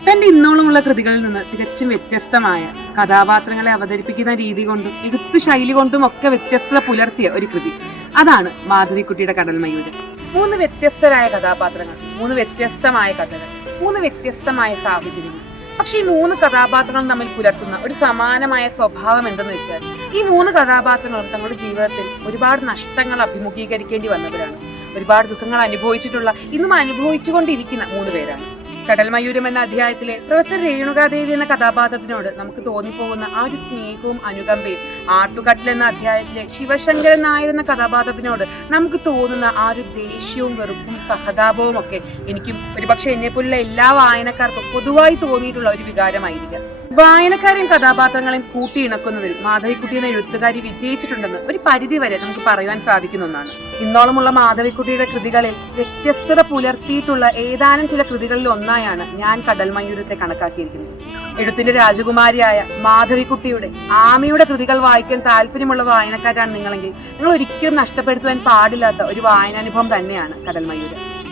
തന്റെ ഇന്നോളമുള്ള കൃതികളിൽ നിന്ന് തികച്ചും വ്യത്യസ്തമായ കഥാപാത്രങ്ങളെ അവതരിപ്പിക്കുന്ന രീതി കൊണ്ടും എഴുത്തു ശൈലി കൊണ്ടും ഒക്കെ വ്യത്യസ്തത പുലർത്തിയ ഒരു കൃതി, അതാണ് മാധവിക്കുട്ടിയുടെ കടൽമയൂര്. 3 വ്യത്യസ്തരായ കഥാപാത്രങ്ങൾ, 3 വ്യത്യസ്തമായ കഥകൾ, 3 വ്യത്യസ്തമായ സാഹചര്യങ്ങൾ. പക്ഷെ ഈ 3 കഥാപാത്രങ്ങളും തമ്മിൽ പുലർത്തുന്ന ഒരു സമാനമായ സ്വഭാവം എന്തെന്ന് വെച്ചാൽ, ഈ 3 കഥാപാത്രങ്ങളും തങ്ങളുടെ ജീവിതത്തിൽ ഒരുപാട് നഷ്ടങ്ങൾ അഭിമുഖീകരിക്കേണ്ടി വന്നവരാണ്. ഒരുപാട് ദുഃഖങ്ങൾ അനുഭവിച്ചിട്ടുള്ള, ഇന്നും അനുഭവിച്ചുകൊണ്ടിരിക്കുന്ന 3 പേരാണ്. കടൽമയൂരം എന്ന അധ്യായത്തിലെ പ്രൊഫസർ രേണുകാദേവി എന്ന കഥാപാത്രത്തിനോട് നമുക്ക് തോന്നിപ്പോകുന്ന ആ ഒരു സ്നേഹവും അനുകമ്പയും, ആട്ടുകട്ടിൽ എന്ന അധ്യായത്തിലെ ശിവശങ്കരൻ നായർ എന്ന കഥാപാത്രത്തിനോട് നമുക്ക് തോന്നുന്ന ആ ഒരു ദേഷ്യവും വെറുപ്പും സഹതാപവും ഒക്കെ എനിക്കും ഒരുപക്ഷെ എന്നെപ്പോലുള്ള എല്ലാ വായനക്കാർക്കും പൊതുവായി തോന്നിയിട്ടുള്ള ഒരു വികാരമായിരിക്കാം. വായനക്കാരെയും കഥാപാത്രങ്ങളെയും കൂട്ടിയിണക്കുന്നതിൽ മാധവിക്കുട്ടി എന്ന എഴുത്തുകാരി വിജയിച്ചിട്ടുണ്ടെന്ന് ഒരു പരിധി വരെ നമുക്ക് പറയുവാൻ സാധിക്കുന്ന ഒന്നാണ്. ഇന്നോളമുള്ള മാധവിക്കുട്ടിയുടെ കൃതികളിൽ വ്യത്യസ്തത പുലർത്തിയിട്ടുള്ള ഏതാനും ചില കൃതികളിൽ ഒന്നായാണ് ഞാൻ കടൽമയൂരത്തെ കണക്കാക്കിയിരിക്കുന്നത്. എഴുത്തിന്റെ രാജകുമാരിയായ മാധവിക്കുട്ടിയുടെ ആമയുടെ കൃതികൾ വായിക്കാൻ താല്പര്യമുള്ള വായനക്കാരാണ് നിങ്ങളെങ്കിൽ, നിങ്ങൾ ഒരിക്കലും നഷ്ടപ്പെടുത്തുവാൻ പാടില്ലാത്ത ഒരു വായനാനുഭവം തന്നെയാണ് കടൽമയൂരം.